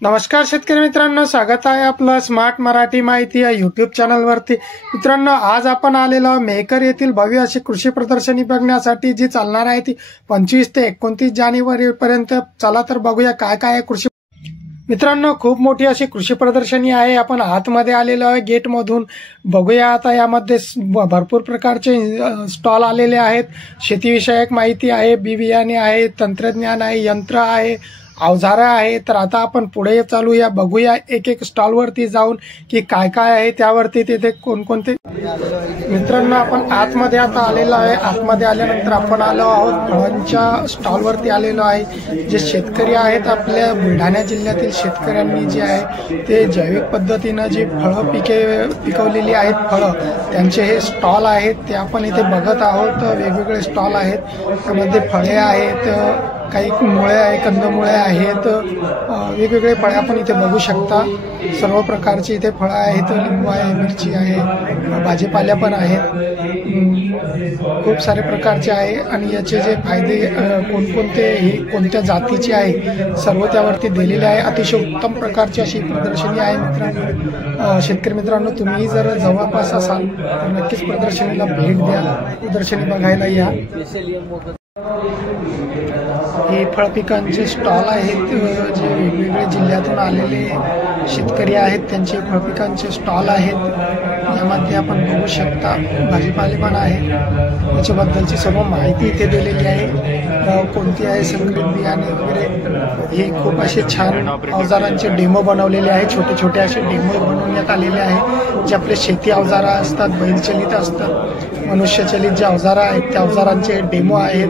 नमस्कार शेतकरी मित्रांनो, स्वागत आहे आपलं स्मार्ट मराठी माहिती या यूट्यूब चॅनलवरती। मित्रांनो, आज आपण आलेलो मेहकर येथील भव्य अशी कृषी प्रदर्शनी बघण्यासाठी, जी चालणार आहे ती 25 ते 29 जानेवारी पर्यंत। चला तर बघूया काय काय आहे कृषी। मित्रांनो, खूप मोठी अशी कृषी प्रदर्शनी आहे। आपण आतमध्ये आलेलो आहे गेट मधून। बघूया आता यामध्ये भरपूर प्रकारचे स्टॉल आलेले आहेत। शेतीविषयक माहिती आहे, बी बियाणे आहे, तंत्रज्ञान आहे, यंत्र आहे, अवजारं आहे। तर आता आपण पुढे चालूया, बघूया एक एक स्टॉल वरती जाऊन की काय काय आहे त्यावरती, तिथे कोणकोणते। मित्रांनो, आपण आतमध्ये आता आलेलो आहे। आतमध्ये आल्यानंतर आपण आलो आहोत फळांच्या स्टॉल वरती आलेलो आहे। जे शेतकरी आहेत, आपल्या बुलढाणा जिल्ह्यातील शेतकऱ्यांनी जे आहे ते जैविक पद्धतीने जी फळं पिकवलेली आहेत, फळं त्यांचे हे स्टॉल आहेत, ते आपण इथे बघत आहोत। वेगवेगळे स्टॉल आहेत, त्यामध्ये फळे आहेत, काही मुळे आहे, कंदमुळे आहेत, वेगवेगळे फळे आपण इथे बघू शकता। सर्व प्रकारची इथे फळं आहेत, लिंबू आहे, मिरची आहे, भाजीपाल्या पण आहेत, खूप सारे प्रकारचे आहे। आणि याचे जे फायदे कोणकोणते, हे कोणत्या जातीचे आहे, सर्व त्यावरती दिलेले आहे। अतिशय उत्तम प्रकारची अशी प्रदर्शनी आहे मित्रांनो। शेतकरी मित्रांनो, तुम्ही जर जवळपास असाल तर नक्कीच प्रदर्शनीला भेट द्या, प्रदर्शनी बघायला या। हे फळ पिकांचे स्टॉल आहेत, जे वेगवेगळे जिल्ह्यातून आलेले शेतकरी आहेत त्यांचे फळ पिकांचे स्टॉल आहेत। यामध्ये आपण बघू शकता भाजीपाले पण आहे, याच्याबद्दलची सर्व माहिती इथे दिलेली आहे। कोणती आहे संकरित बियाणे वगैरे, हे खूप असे छान अवजारांचे डेमो बनवलेले आहे। छोटे छोटे असे डेमो बनवण्यात आलेले आहे, जे आपले शेती अवजारं असतात, बैलचलित असतात, मनुष्यचलित जे अवजारं आहेत त्या अवजारांचे डेमो आहेत।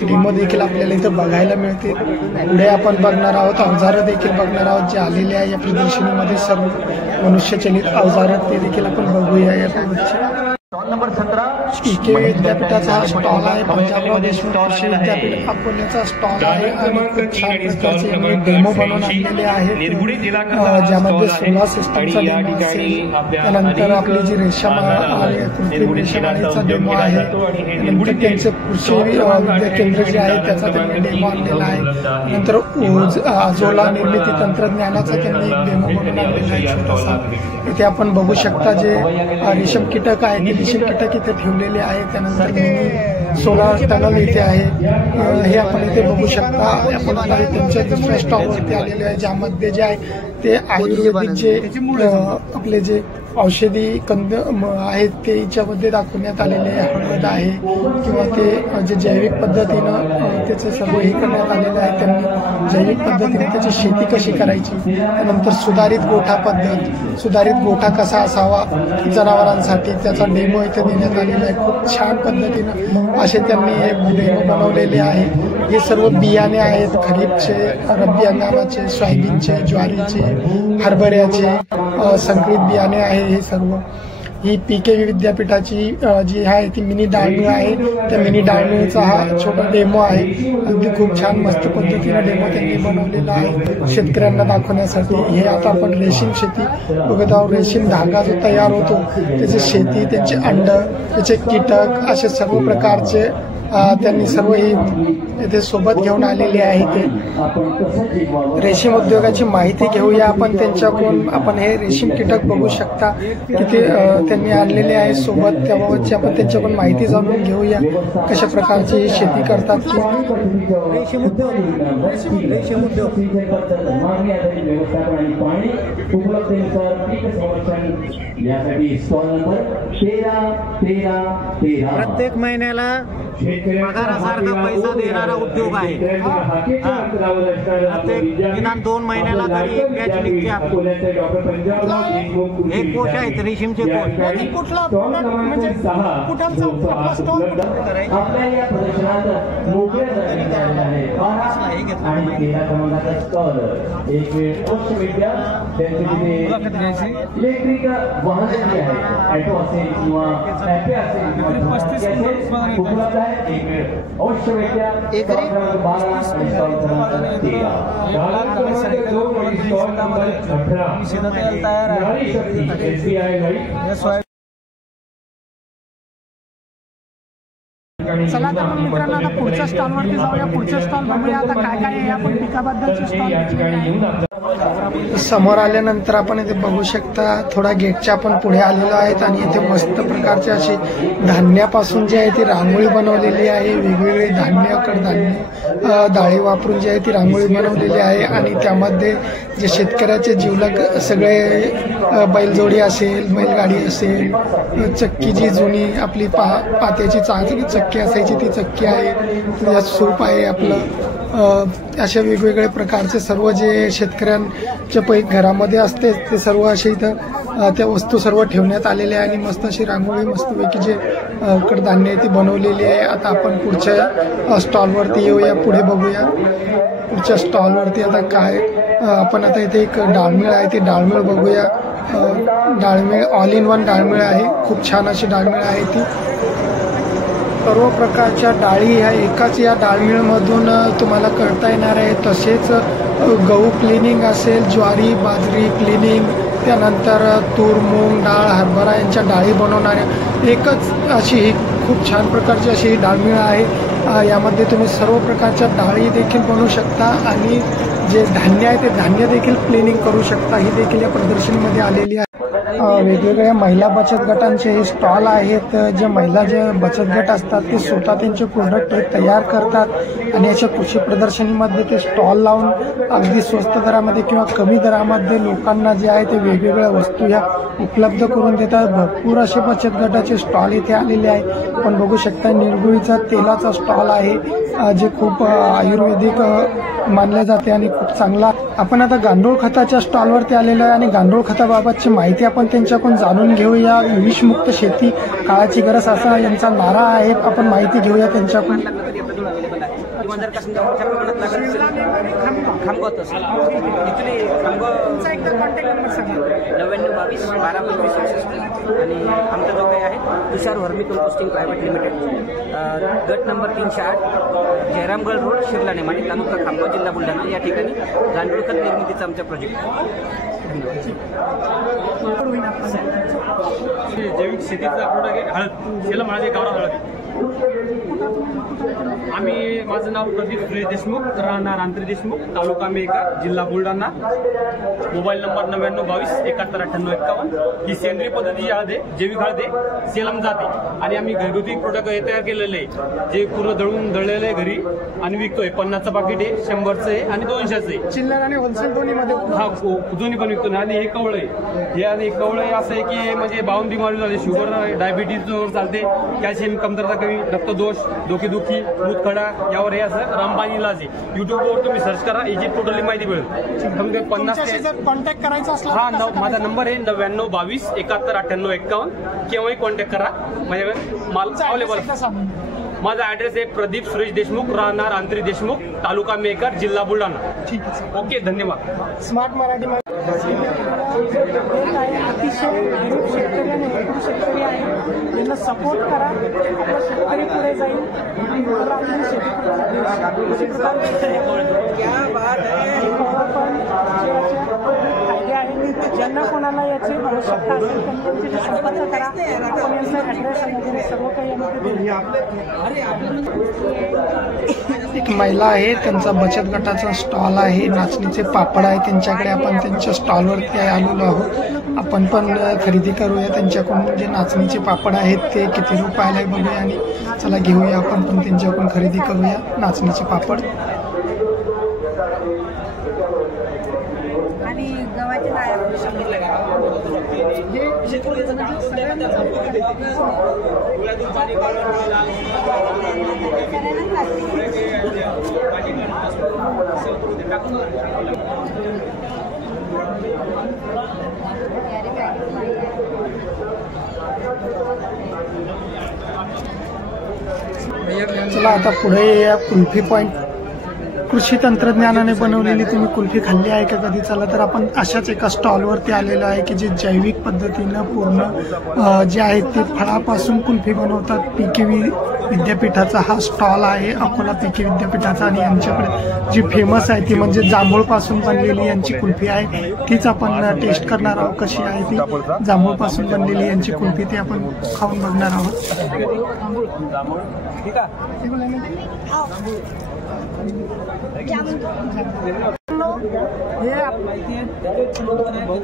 डेमो देखील आपल्याला इथं बघायला मिळतील। पुढे आपण बघणार आहोत अवजारं देखील बघणार आहोत, जे आलेले आहे या प्रदर्शनीमध्ये। सर्व मनुष्यचलित अवजारं ते देखील आपण बघूया या स्टॉल नंबर 17 के विद्यापीठाचा हा स्टॉल आहे। पंजाबराव देशमुख कृषी विद्यापीठ अकोल्याचा स्टॉल आहे आणि खूप छान प्रकारचे डेमो बनवून आणलेले आहेत, ज्यामध्ये सोलार सिस्टमचा डेमो असेल, त्यानंतर आपली जी रेशम आहे, कृत्रिम रेशम आळीचा डेमो आहे, नंतर त्यांचे कृषी विद्या केंद्र जे आहे त्याचा त्यांनी डेमो आणलेला आहे। नंतर आजोला निर्मिती तंत्रज्ञानाचा त्यांनी एक डेमो बनवून आणलेला आहे छोटासा। इथे आपण बघू शकता जे रेशम कीटक आहे, रेशीम कीटक इथे ठेवलेले आहे। त्यानंतर मिनी सोलार टनल इथे आहे, हे आपण इथे बघू शकता। आपण त्यांच्या दुसऱ्या स्टॉलवरती आलेले आहे, ज्यामध्ये जे आहे ते आयुर्वेदिक जे आपले जे औषधी कंद आहेत ते याच्यामध्ये दाखवण्यात आलेले आहे। हळद आहे किंवा ते जे जैविक पद्धतीनं त्याचं सर्व हे करण्यात आलेलं आहे। त्यांनी जैविक पद्धतीने त्याची शेती कशी करायची, त्यानंतर सुधारित गोठा पद्धत, सुधारित गोठा कसा असावा जनावरांसाठी, त्याचा डेमो इथे देण्यात आलेला आहे। खूप छान पद्धतीनं असे त्यांनी हे डेमो बनवलेले आहे। हे सर्व बियाणे आहेत, खरीपचे, रब्बी हंगामाचे, सोयाबीनचे, ज्वारीचे, हरभऱ्याचे, संकरित बियाणे आहे। हे सर्व ही पीके विद्यापीठाची जी आहे ती मिनी डाळणी आहे, त्या मिनी डाळणीचा हा छोटा डेमो आहे। अगदी खूप छान मस्त पद्धतीने डेमो त्यांनी बनवलेला आहे शेतकऱ्यांना दाखवण्यासाठी। हे आता आपण रेशीम शेती बघत आहोत, रेशीम धागा जो तयार होतो त्याची शेती, त्यांचे अंड, त्याचे कीटक, असे सर्व प्रकारचे त्यांनी सर्व ही इथे सोबत घेऊन आलेली आहे। ते रेशीम उद्योगाची माहिती घेऊया आपण त्यांच्याकडून। आपण हे रेशीम कीटक बघू शकता की ते त्यांनी आणलेले आहे सोबत, त्याबाबतची आपण त्यांच्याकडून माहिती जाणून घेऊया कशा प्रकारची शेती करतात ती। रेशीम उद्योग प्रत्येक महिन्याला पगारासारखा पैसा देणारा उद्योग आहे। प्रत्येक किमान 2 महिन्याला तरी बॅच निघते। हे कोश आहेत रेशीमचे कोश। कुठला म्हणजे कुठलचा स्टॉल आपल्या या प्रदर्शनात मोकळ्या दराने झालेला आहे। 12 आणि 13 क्रमांकाचा स्टॉल एक विद्या त्यांचे इलेक्ट्रिक वाहन जे आहे, ऑटो असेल किंवा टॅपे असेल किंवा उपलब्ध आहे। एक अवश्य विद्या एक 12 आणि स्टॉल क्रमांक 13 तयार आहे। चला तर मग मित्रांनो, आता पुढच्या स्टॉलवरती जाऊया। पुढच्या स्टॉल बघूया आता काय काय आहे, आपण पिकाबद्दलचे स्टॉल समोर आल्यानंतर आपण इथे बघू शकता, थोडा गेटच्या आपण पुढे आलेलो आहेत आणि इथे मस्त प्रकारची अशी धान्यापासून जी आहे ती रांगोळी बनवलेली आहे. वेगवेगळे धान्य, कडधान्य, डाळी वापरून जी आहे ती रांगोळी बनवलेली आहे आणि त्यामध्ये जे शेतकऱ्याचे जिवलग सगळे बैलजोडी असेल, बैलगाडी असेल, चक्की जी जुनी आपली पात्याची चक्की असायची ती चक्की आहे, त्यात सूप आहे आपलं, अशा वेगवेगळ्या प्रकारचे सर्व जे शेतकऱ्यांच्या घरामध्ये असते ते सर्व असे इथं त्या वस्तू सर्व ठेवण्यात आलेल्या आहे आणि मस्त अशी रांगोळी मस्तपैकी जे कडधान्य आहे ती बनवलेली आहे. आता आपण पुढच्या स्टॉलवरती येऊया, पुढे बघूया पुढच्या स्टॉलवरती आता काय. आपण आता इथे एक डाळमिळ आहे, ती डाळमिळ बघूया. डाळमिळ ऑल इन वन डाळमिळ आहे, खूप छान अशी डाळमिळ आहे ती. सर्व प्रकारच्या डाळी ह्या एकाच या डाळमिळमधून तुम्हाला करता येणार आहे. तसेच गहू क्लिनिंग असेल, ज्वारी बाजरी क्लिनिंग, त्यानंतर तूर मूग डाळ हरभरा यांच्या डाळी बनवणाऱ्या एकच अशी ही खूप छान प्रकारची अशी ही डाळमिळ आहे. यामध्ये तुम्ही सर्व प्रकारच्या डाळी देखील बनवू शकता आणि जे धान्य आहे ते धान्य देखील क्लिनिंग करू शकता. ही देखील या प्रदर्शनीमध्ये आलेली आहे. वेगवेगळ्या महिला बचत गटांचे हे स्टॉल आहेत. जे महिला जे बचत गट असतात ते स्वतः त्यांचे प्रोडक्ट हे तयार करतात आणि याच्या कृषी प्रदर्शनीमध्ये ते स्टॉल लावून अगदी स्वस्त दरामध्ये किंवा कमी दरामध्ये लोकांना जे आहे ते वेगवेगळ्या वस्तू ह्या उपलब्ध करून देतात. भरपूर असे बचत गटाचे स्टॉल इथे आलेले आहे. आपण बघू शकता निरगुळीचा तेलाचा स्टॉल आहे, जे खूप आयुर्वेदिक मानले जाते आणि खूप चांगला. आपण आता गांडूळ खताच्या स्टॉलवरती आलेलो आहे आणि गांडूळ खताबाबतची माहिती आपण त्यांच्याकडून जाणून घेऊया. विषमुक्त शेती काळाची गरज असा यांचा नारा आहे. आपण माहिती घेऊया त्यांच्याकडून. आणि आमचा जो काही आहे तुषार व्हर्मी कंपोस्टिंग प्रायव्हेट लिमिटेड, गट नंबर 308, जयरामगड रोड, शिरला नेमाणी, तालुका खामगाव, जिल्हा बुलढाणा. या ठिकाणी गांडूळ खत निर्मितीचा आमचा प्रोजेक्ट जैविक शेतीचा प्रोडक्ट आहे. हळद, सेलम हळद, गावरान हळद. माझं नाव प्रदीप सुरेश देशमुख, राहणार आंतरी देशमुख, तालुका मेहकर, जिल्हा बुलढाणा. Mobile number 9922717851. ही सेंद्रिय पद्धतीची हळद आहे, जैविक हळद आहे, सेलम जाते आणि आम्ही घरगुती प्रोडक्ट हे तयार केलेले आहे, जे पूर्ण दळलेलं आहे घरी आणि विकतोय. 50चं पाकिट आहे, 100चं आहे आणि 200चं आहे. चिल्लर आणि होलसेल दोन्हीमध्ये दोन्ही पण विकतो. आणि हे कवळ आहे, हे आणि कवळ असं आहे की म्हणजे बावून बिमारी झाली, शुगर, डायबिटीज चालते, कॅल्शियम कमतरता कमी, रक्तदोष, डोकेदुखी, मूतखडा यावर हे असं रामबाण इलाज आहे. युट्यूबवर तुम्ही सर्च करा, याची टोटली माहिती मिळेल. समजा 50 कॉन्टॅक्ट करायचा असला हा माझा नंबर आहे 9922717851. केव्हाही कॉन्टॅक्ट करा, माझ्याकडे माल अवेलेबल. माझा ऍड्रेस आहे प्रदीप सुरेश देशमुख, राहणार आंतरी देशमुख, तालुका मेहकर, जिल्हा बुलढाणा. ठीक आहे, ओके, धन्यवाद. स्मार्ट मराठी अतिशय गरीब शेतकरी आणि भरपूर शेतकरी आहे, त्यांना सपोर्ट करा. आपला शेतकरी पुढे जाईल. फायदे आहेत. ज्यांना कोणाला याची आवश्यकता असेल त्यांनी संपर्क करा. आपण यांचा ॲड्रेस वगैरे सर्व काही एक महिला आहे, त्यांचा बचत गटाचा स्टॉल आहे, नाचणीचे पापड आहे त्यांच्याकडे. आपण त्यांच्या स्टॉलवरती आलेलो आहोत. आपण पण खरेदी करूया त्यांच्याकडून. जे नाचणीचे पापड आहेत ते किती रुपयाला बघूया आणि चला घेऊया आपण पण त्यांच्याकडून खरेदी करूया नाचणीचे पापड. आणि गव्हाचे चला आता पुढे या कुल्फी पॉइंट. कृषी तंत्रज्ञानाने बनवलेली तुम्ही कुल्फी खाल्ली आहे का कधी? चला तर आपण अशाच एका स्टॉलवरती आलेलो आहे की जे जैविक पद्धतीनं पूर्ण जे आहेत ते फळापासून कुल्फी बनवतात. PKV विद्यापीठाचा हा स्टॉल आहे, अकोला PK विद्यापीठाचा. आणि यांच्याकडे जी फेमस आहे ती म्हणजे जांभूळपासून बनलेली यांची कुल्फी आहे. तीच आपण टेस्ट करणार आहोत कशी आहे ती. जांभूळपासून बनलेली यांची कुल्फी ती आपण खाऊन बघणार आहोत. हे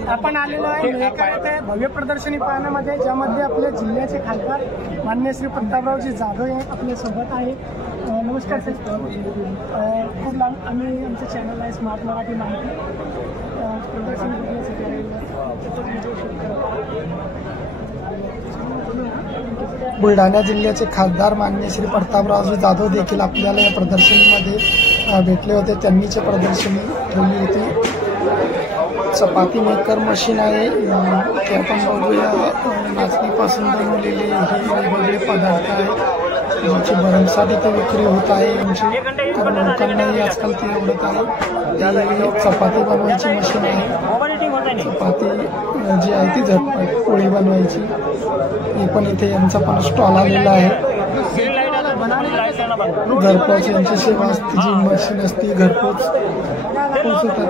आपण आलेलो आहे येथे भव्य प्रदर्शनी पाहण्यामध्ये, ज्यामध्ये आपल्या जिल्ह्याचे खासदार माननीय श्री प्रतापरावजी जाधव हे आपल्या सोबत आहे. नमस्कार सर. खूप लांब आम्ही आमचं चॅनल आहे स्मार्ट मराठी माहिती प्रदर्शनी बुलढाणा जिल्ह्याचे खासदार माननीय श्री प्रतापरावजी जाधव देखील आपल्याला या प्रदर्शनीमध्ये भेटले होते. त्यांनीच प्रदर्शनी ठेवली होती. चपाती मेकर मशीन आहे ते आपण बघूया. नाचणीपासून बनवलेले हे वेगवेगळे पदार्थ आहेत ज्याची भरमसाठ इथे विक्री होत आहे यांची, कारण लोकांनाही आजकाल ती आवडत आहे. चपाती बनवायची मशीन आहे. चपाती जी आहे ती झटपट पोळी बनवायची, हे पण इथे यांचा पण स्टॉल आलेला आहे. घरपोच यांची सेवा असते, जी मशीन असते घरपोच पोचवतात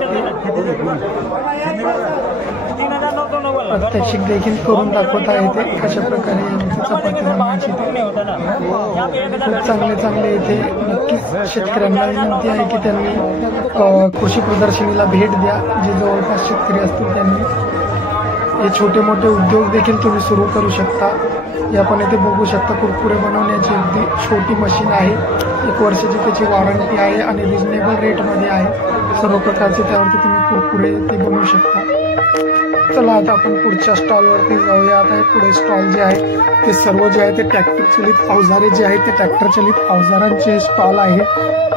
प्रात्यक्षिक देखील करून दाखवत आहे ते कशा प्रकारे यांची चपाती बनवायची. खूप चांगले चांगले इथे नक्कीच शेतकऱ्यांना विनंती आहे की त्यांनी कृषी प्रदर्शनीला भेट द्या. जे जवळपास शेतकरी असतील त्यांनी हे छोटे मोठे उद्योग देखील तुम्ही सुरू करू शकता. हे आपण इथे बघू शकता कुरकुरे बनवण्याची अगदी छोटी मशीन आहे. 1 वर्षाची त्याची वॉरंटी आहे आणि रिजनेबल रेटमध्ये आहे. सर्व प्रकारचे त्यावरती तुम्ही कुरकुरे ते बनवू शकता. चला आता आपण पुढच्या स्टॉलवरती जाऊया. आता हे पुढे स्टॉल जे आहे ते सर्व जे आहे ते ट्रॅक्टर चलित अवजारे जे आहेत ते ट्रॅक्टर चलित अवजारांचे स्टॉल आहे.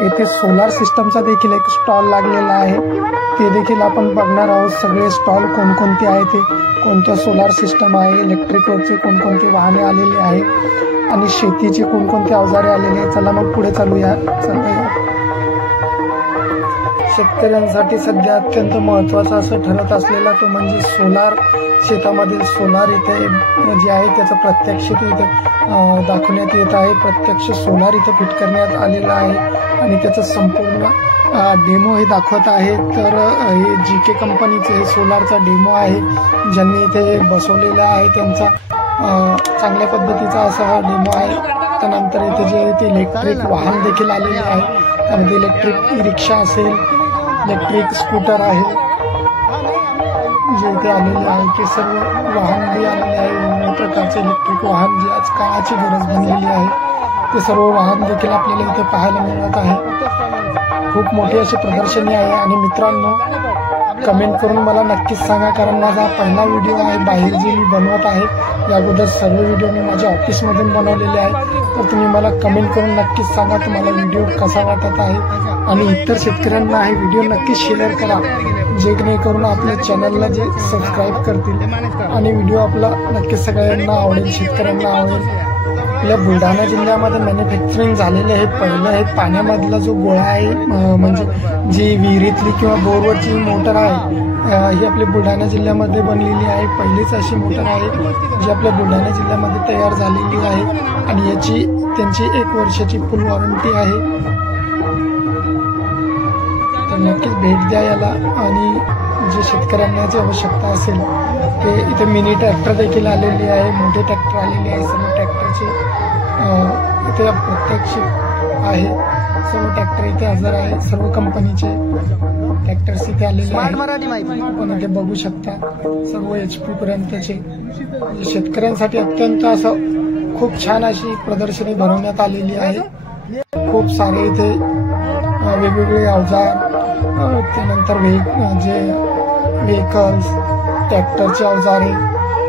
येथे सोलार सिस्टमचा देखील एक स्टॉल लागलेला आहे, ते देखील आपण बघणार आहोत. सगळे स्टॉल कोणकोणते आहे ते, कोणत्या सोलार सिस्टम आहे, इलेक्ट्रिकवरचे कोणकोणते वाहने आलेले आहे आणि शेतीचे कोणकोणते अवजारे आलेले आहे. चला मग पुढे चालूया. शेतकऱ्यांसाठी सध्या अत्यंत महत्त्वाचा असं ठरत असलेला तो म्हणजे सोलार. शेतामधील सोलार इथे जे आहे त्याचं प्रत्यक्ष इथे दाखवण्यात येत आहे. प्रत्यक्ष सोलार इथे फिट करण्यात आलेला आहे आणि त्याचं संपूर्ण डेमो हे दाखवत आहे. तर हे GK कंपनीचे हे सोलारचा डेमो आहे, ज्यांनी इथे बसवलेला आहे. त्यांचा चांगल्या पद्धतीचा असा हा डेमो आहे. त्यानंतर इथे जे ते इलेक्ट्रिक वाहन देखील आलेले आहे. त्यामध्ये इलेक्ट्रिक ई रिक्षा असेल, इलेक्ट्रिक स्कूटर आहे जे इथे आलेले आहे. ते सर्व वाहन जे आलेले आहे विविध प्रकारचे इलेक्ट्रिक वाहन जे आज काळाची गरज बनलेली आहे, ते सर्व वाहन देखील आपल्याला इथे पाहायला मिळत आहे. खूप मोठी अशी प्रदर्शनी आहे. आणि मित्रांनो, कमेंट करून मला नक्कीच सांगा, कारण माझा पहिला व्हिडिओ आहे बाहेर जे मी बनवत आहे. या अगोदर सर्व व्हिडिओ मी माझ्या ऑफिसमधून बनवलेले आहे. तर तुम्ही मला कमेंट करून नक्कीच सांगा तुम्हाला व्हिडिओ कसा वाटत आहे. आणि इतर शेतकऱ्यांना हे व्हिडिओ नक्कीच शेअर करा, जेणेकरून आपल्या चॅनलला जे सबस्क्राईब करतील आणि व्हिडिओ आपला नक्कीच सगळ्यांना आवडेल, शेतकऱ्यांना आवडेल. आपल्या बुलढाणा जिल्ह्यामध्ये मॅन्युफॅक्चरिंग झालेले हे पहिलं हे पाण्यामधला जो गोळा आहे, म्हणजे जी विहिरीतली किंवा बोरवरची मोटर आहे, ही आपल्या बुलढाणा जिल्ह्यामध्ये बनलेली आहे. पहिलीच अशी मोटर आहे जी आपल्या बुलढाणा जिल्ह्यामध्ये तयार झालेली आहे आणि याची त्यांची 1 वर्षाची फुल वॉरंटी आहे. तर नक्कीच भेट द्या याला. आणि जे शेतकऱ्यांना याची आवश्यकता असेल ते इथे मिनी ट्रॅक्टर देखील आलेले आहे, मोठे ट्रॅक्टर आलेले आहे. सर्व ट्रॅक्टरचे इथे प्रत्यक्ष आहे. सर्व ट्रॅक्टर इथे हजर आहे. सर्व कंपनीचे ट्रॅक्टर्स इथे आलेले आहेत. आपण इथे बघू शकता सर्व HP पर्यंतचे. शेतकऱ्यांसाठी अत्यंत असं खूप छान अशी प्रदर्शनी भरवण्यात आलेली आहे. खूप सारे इथे वेगवेगळे अवजार, त्यानंतर जे व्हेकल्स, ट्रॅक्टरचे अवजारे,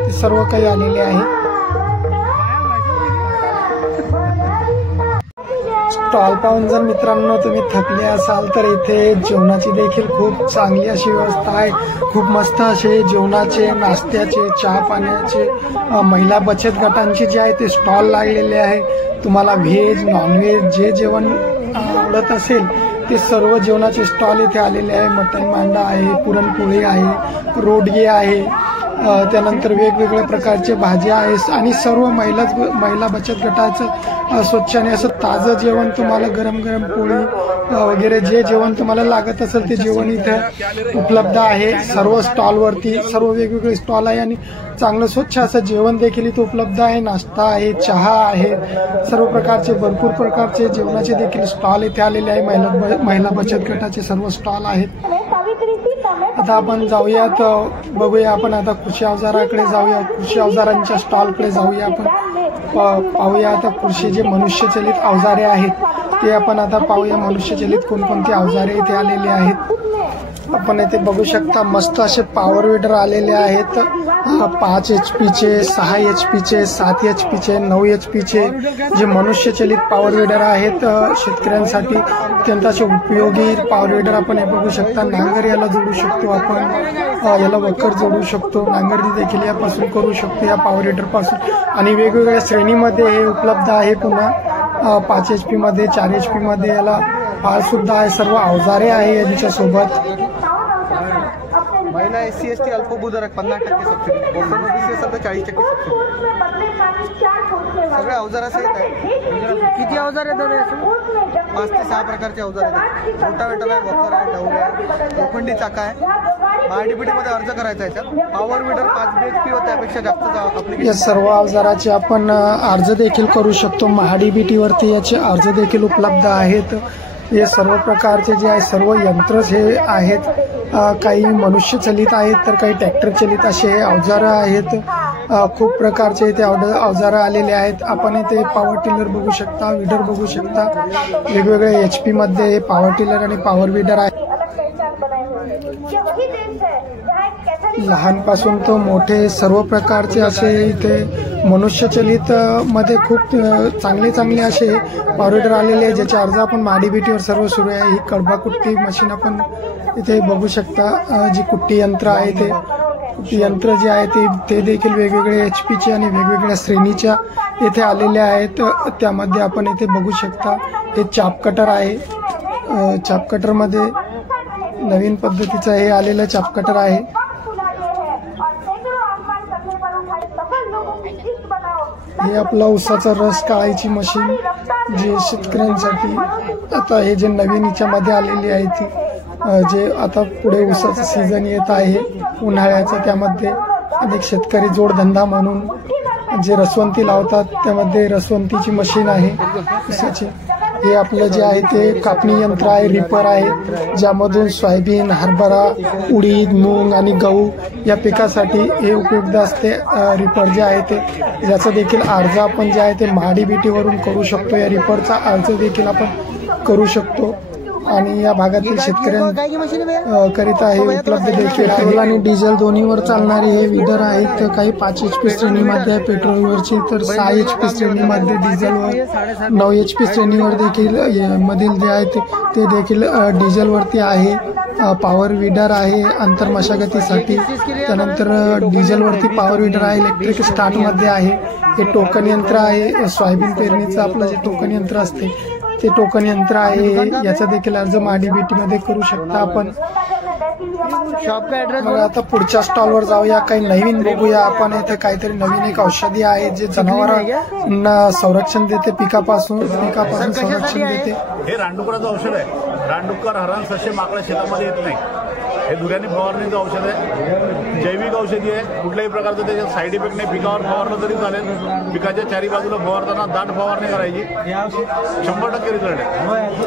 ते सर्व काही आलेले आहे. स्टॉल पाहून जर मित्रांनो तुम्ही थकले असाल तर इथे जेवणाची देखील खूप चांगली अशी व्यवस्था आहे. खूप मस्त असे जेवणाचे, नाश्त्याचे, चहा पाण्याचे, महिला बचत गटांचे जे आहे ते स्टॉल लागलेले आहे. तुम्हाला व्हेज, नॉनव्हेज जे जेवण आवडत असेल ते सर्व जेवणाचे स्टॉल इथे आलेले आहे. मटण मांडा आहे, पुरणपोळी आहे, रोडगे आहे, त्यानंतर वेगवेगळ्या प्रकारचे भाज्या आहेत आणि सर्व महिला बचत गटाचं स्वच्छ आणि असं ताजं जेवण तुम्हाला गरम गरम पोळी वगैरे जे जेवण तुम्हाला लागत असेल ते जेवण इथे उपलब्ध आहे. सर्व स्टॉलवरती सर्व वेगवेगळे स्टॉल आहे आणि चांगलं स्वच्छ असं जेवण देखील इथे उपलब्ध आहे. नाश्ता आहे, चहा आहे, सर्व प्रकारचे भरपूर प्रकारचे जेवणाचे देखील स्टॉल इथे आलेले आहे. महिला बचत गटाचे सर्व स्टॉल आहेत. आता आपण जाऊयात, बघूया आपण आता कृषी अवजाराकडे जाऊया, कृषी अवजारांच्या स्टॉलकडे जाऊया. आपण पाहूया आता कृषी जे मनुष्यचलित अवजारे आहेत ते आपण आता पाहूया. मनुष्यचलित कोणकोणती अवजारे इथे आलेली आहेत आपण इथे बघू शकता. मस्त असे पॉवर विडर आलेले आहेत. 5 HP, 6 HP, 7 HP, 9 HP जे मनुष्यचलित पॉवर विडर आहेत. शेतकऱ्यांसाठी अत्यंत असे उपयोगी पॉवर विडर आपण हे बघू शकता. नांगर याला जोडू शकतो आपण, याला वखर जोडू शकतो, नांगरणी देखील यापासून करू शकतो या पॉवर विडर पासून. आणि वेगवेगळ्या श्रेणीमध्ये हे उपलब्ध आहे. पुन्हा 5 HP मध्ये, 4 HP मध्ये याला फार सुद्धा आहे. सर्व अवजारे आहे यांच्यासोबत. महिला SC ST अल्पभूधारक 50% सबसिडी, OBC असेल तर 40% सबसिडी. सगळे अवजार सहित आहे. किती अवजार आहेत? 5 ते 6 प्रकारचे अवजार आहेत. रोटावेटर आहे, वखर आहे, डवरे आहे, लोखंडी चाका आहे. RDPT मध्ये अर्ज करायचा आहे. याच्यात पॉवर विडर 5 BHP व त्यापेक्षा जास्त या सर्व अवजाराचे आपण अर्ज देखील करू शकतो. MHDBT वरती याचे अर्ज देखील उपलब्ध आहेत. हे सर्व प्रकारचे जे आहे सर्व यंत्र हे आहेत. काही मनुष्य चलित आहेत तर काही ट्रॅक्टर चलित असे अवजारं आहेत. खूप प्रकारचे इथे अवजारं आलेले आहेत. आपण इथे पॉवर टिलर बघू शकता, विडर बघू शकता. वेगवेगळ्या HP मध्ये पॉवर टिलर आणि पॉवर विडर आहे. लहानपासून तो मोठे सर्व प्रकारचे असे इथे मनुष्यचलित मध्ये खूप चांगले चांगले असे पॉवर विडर आलेले आहेत, ज्याचे अर्ज आपण MHDBT वर सर्व सुरू आहे. ही कडबा कुट्टी मशीन आपण इथे बघू शकता. जी कुट्टी यंत्र आहे ते कुट्टी यंत्र जे आहे ते देखील वेगवेगळे HP आणि वेगवेगळ्या श्रेणीच्या इथे आलेल्या आहेत. त्यामध्ये आपण इथे बघू शकता हे चाप कटर आहे. चाप कटर मध्ये नवीन पद्धतीचं हे आलेलं चाप कटर आहे. हे आपला ऊसाचा रस काढायची मशीन जे शेतकऱ्यांसाठी आता हे जे नवीन याच्यामध्ये आलेली आहे ती जे आता पुढे ऊसाचं सीझन येत आहे उन्हाळ्याचं, त्यामध्ये अनेक शेतकरी जोडधंदा म्हणून जे रसवंती लावतात त्यामध्ये रसवंतीची मशीन आहे ऊसाची. हे आपलं जे आहे ते कापणी यंत्र आहे, रिपर आहे, ज्यामधून सोयाबीन, हरभरा, उडीद, मूग आणि गहू या पिकासाठी हे उपयुक्त असते. रिपर जे आहे ते याचा देखील अर्ज आपण जे आहे ते MHDBT वरून करू शकतो. या रिपरचा अर्ज देखील आपण करू शकतो आणि या भागातील शेतकऱ्यांकरिता हे उपलब्ध देखील. पेट्रोल आणि डिझेल दोन्हीवर चालणारे हे विडर आहेत. काही 5 HP श्रेणीमध्ये आहे पेट्रोलवरची, तर 6 HP श्रेणीमध्ये डिझेलवर, 9 HP श्रेणीवर देखील मधील जे आहे ते देखील डिझेलवरती आहे. पॉवर विडर आहे अंतर मशागतीसाठी. त्यानंतर डिझेलवरती पॉवर विडर आहे, इलेक्ट्रिक स्टार्टमध्ये आहे. हे टोकन यंत्र आहे, सोयाबीन पेरणीचं आपलं जे टोकन यंत्र असते ते टोकन यंत्र आहे. याचा देखील अर्ज MHDBT मध्ये करू शकता आपण. शॉप का ऍड्रेस? मग आता पुढच्या स्टॉलवर जाऊया, काही नवीन बघूया आपण. इथे काहीतरी नवीन एक औषधी आहे जे जनावरांना संरक्षण देते, पिकापासून संरक्षण देते. हे रानडुकराचं औषध आहे. रानडुक्कर, हरण, ससे, माकडं शेतामध्ये येत नाही. हे धुऱ्याने फवारणीचं औषध आहे. जैविक औषधी आहे. कुठल्याही प्रकारचं त्याच्यात साईड इफेक्ट नाही. पिकावर फवारलं तरी चालेल. पिकाच्या चारी बाजूला फवारताना दाट फवारणी करायची. 100% रिझल्ट आहे.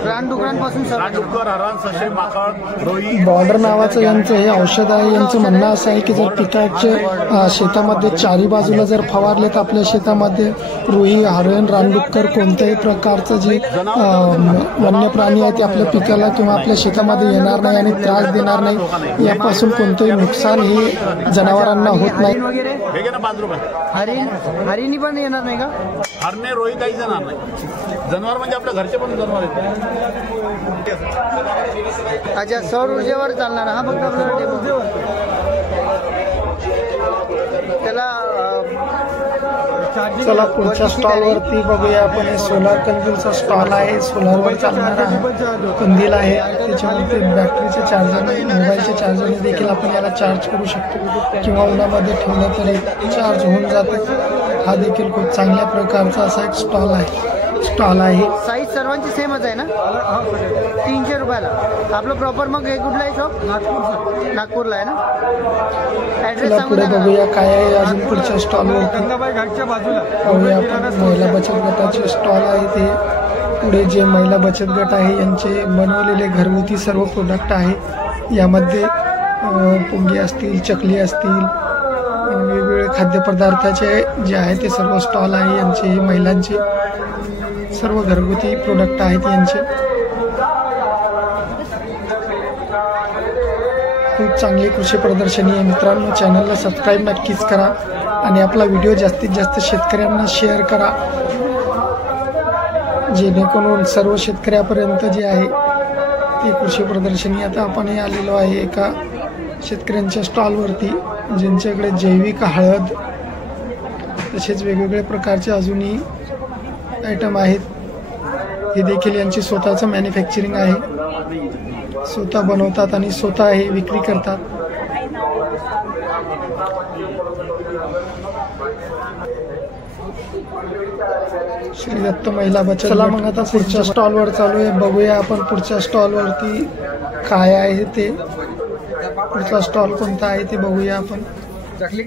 रानडुकरांपासून रानडुक्कर, हरण, ससे, माकड, रोई. बॉर्डर नावाचं यांचं हे औषध आहे. यांचं म्हणणं असं आहे की जर पिकाच्या शेतामध्ये चारी बाजूला जर फवारले तर आपल्या शेतामध्ये रुई, हरण, रानडुक्कर कोणत्याही प्रकारचं जे वन्य प्राणी आहे ते आपल्या पिकाला किंवा आपल्या शेतामध्ये येणार नाही आणि त्रास देणार नाही. यापासून कोणतंही नुकसान हे जनावरांना होत नाही. हे घे ना 5 रुपये. हरिणी पण येणार नाही का? हरणे, रोई काहीच येणार नाही. जनावर म्हणजे आपल्या घरचे पण जनावर आहेत. अच्छा, सौर ऊर्जेवर चालणार हा फक्त आपल्याला डेमो. त्याला चला पुढच्या स्टॉल वरती बघूया आपण. हे सोलार कंदीलचा स्टॉल आहे. सोलारवर चालणारा कंदील आहे. त्याच्यामध्ये बॅटरीच्या चार्जरने, मोबाईलच्या चार्जरने देखील आपण याला चार्ज करू शकतो किंवा उन्हामध्ये ठेवलं तरी चार्ज होऊन जातं. हा देखील खूप चांगल्या प्रकारचा असा एक स्टॉल आहे. साईज सर्वांची सेमच आहे ना? 300 रुपयाला. आपलं प्रॉपर मग हे कुठलं आहे शॉप? नागपूरला आहे ना? ऍड्रेस पुढे बघूया काय आहे अजून पुढच्या स्टॉलवरती. बघूया आपण महिला बचत गटाचे स्टॉल आहे. ते पुढे जे महिला बचत गट आहे यांचे बनवलेले घरगुती सर्व प्रोडक्ट आहे. यामध्ये पोंगे असतील, चकली असतील, वेगवेगळे खाद्यपदार्थाचे जे आहे ते सर्व स्टॉल आहे यांचे. महिलांचे सर्व घरगुती प्रोडक्ट आहेत यांचे. खूप चांगली कृषी प्रदर्शनी आहे मित्रांनो. चॅनलला सबस्क्राईब नक्कीच करा आणि आपला व्हिडिओ जास्तीत जास्त शेतकऱ्यांना शेअर करा, जेणेकरून सर्व शेतकऱ्यापर्यंत जे आहे ती कृषी प्रदर्शनी. आता आपण आलेलो आहे एका शेतकऱ्यांच्या स्टॉलवरती, ज्यांच्याकडे जैविक हळद तसेच वेगवेगळ्या प्रकारचे अजूनही आयटम आहेत. हे देखील यांची स्वतःचं मॅन्युफॅक्चरिंग आहे, स्वतः बनवतात आणि स्वतः हे विक्री करतात. श्री दत्त महिला बचत. चला मग आता पुढच्या स्टॉलवर चालू आहे, बघूया आपण पुढच्या स्टॉलवरती काय आहे ते. पुढचा स्टॉल कोणता आहे ते बघूया आपण. चकली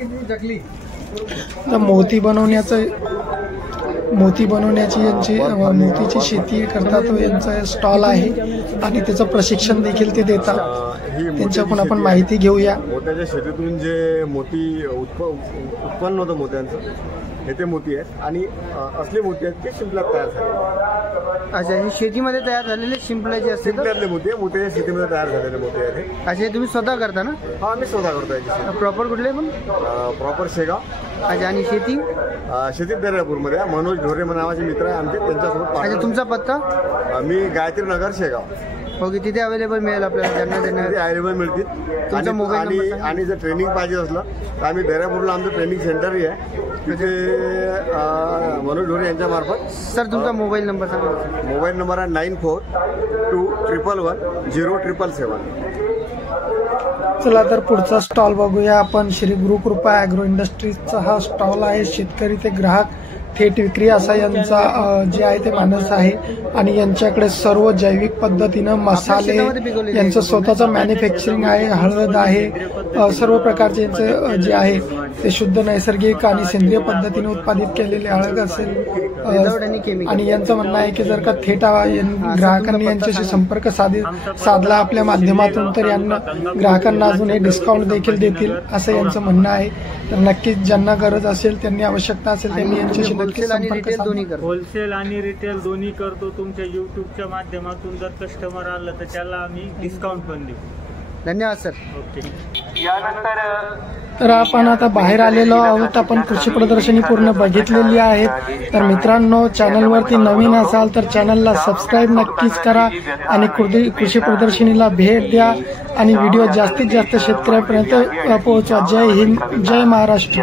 मोती बनवण्याची यांची मोतीची शेती करतात, तो यांचा स्टॉल आहे आणि त्याचं प्रशिक्षण देखील ते देतात. त्यांच्याकडून आपण माहिती घेऊया. मोत्याच्या शेतीतून जे मोती उत्पन्न होतं मोत्यांचं, हे ते मोती आहेत आणि असले मोती आहेत ते शिंपल्यात तयार झाले. अच्छा, हे शेतीमध्ये तयार झालेले शिंपल्याचे असते? शिंपल्यातले मोती मोत्याच्या शेतीमध्ये तयार झालेले मोती आहेत. अच्छा, तुम्ही स्वतः करता ना? हा, मी स्वतः करतो. प्रॉपर कुठले पण? प्रॉपर शेगाव. अच्छा, आणि शेती दर्यापूरमध्ये. मनोज ढोरे नावाचे मित्र आहे आमचे, त्यांच्यासोबत. अच्छा, तुमचा पत्ता? मी गायत्री नगर, शेगाव. ओके, तिथे अवेलेबल मिळेल आपल्याला? त्यांना अवेलेबल मिळतील. तुमचा मोबाईल आणि जर ट्रेनिंग पाहिजे असलं तर आम्ही दर्यापूरला आमचं ट्रेनिंग सेंटरही आहे, तिथे मनोज ढोरे यांच्या मार्फत. सर, तुमचा मोबाईल नंबर सांगा. मोबाईल नंबर आहे 9421110777. चला तर पुढचा स्टॉल बघूया आपण. श्री गुरुकृपा ॲग्रो इंडस्ट्रीजचा हा स्टॉल आहे. शेतकरी ते ग्राहक थेट विक्री असा यांचा जे आहे ते मानस आहे आणि यांच्याकडे सर्व जैविक पद्धतीनं मसाले, यांचं स्वतःचं मॅन्युफॅक्चरिंग आहे. हळद आहे, सर्व प्रकारचे यांचं जे आहे ते शुद्ध नैसर्गिक आणि सेंद्रिय पद्धतीने उत्पादित केलेले हळद असेल. आणि यांचं म्हणणं आहे की जर का थेट ग्राहकांनी यांच्याशी संपर्क साधला आपल्या माध्यमातून तर यांना ग्राहकांना अजून हे डिस्काउंट देखील देतील असं यांचं म्हणणं आहे. तर नक्कीच ज्यांना गरज असेल, त्यांनी आवश्यकता असेल, त्यांनी यांच्याशी होलसेल आणि रिटेल दोन्ही करतो. होलसेल आणि रिटेल दोन्ही करतो. तुमच्या युट्यूबच्या माध्यमातून जर कस्टमर आलं तर त्याला आम्ही डिस्काउंट पण देऊ. धन्यवाद सर. ओके. तर आपण आता बाहेर आलेलो आहोत. आपण कृषी प्रदर्शनी पूर्ण बघितलेली आहेत. तर मित्रांनो, चॅनलवरती नवीन असाल तर चॅनलला सबस्क्राईब नक्कीच करा आणि कृषी प्रदर्शनीला भेट द्या आणि व्हिडिओ जास्तीत जास्त शेतकऱ्यापर्यंत पोहोचवा. जय हिंद, जय महाराष्ट्र.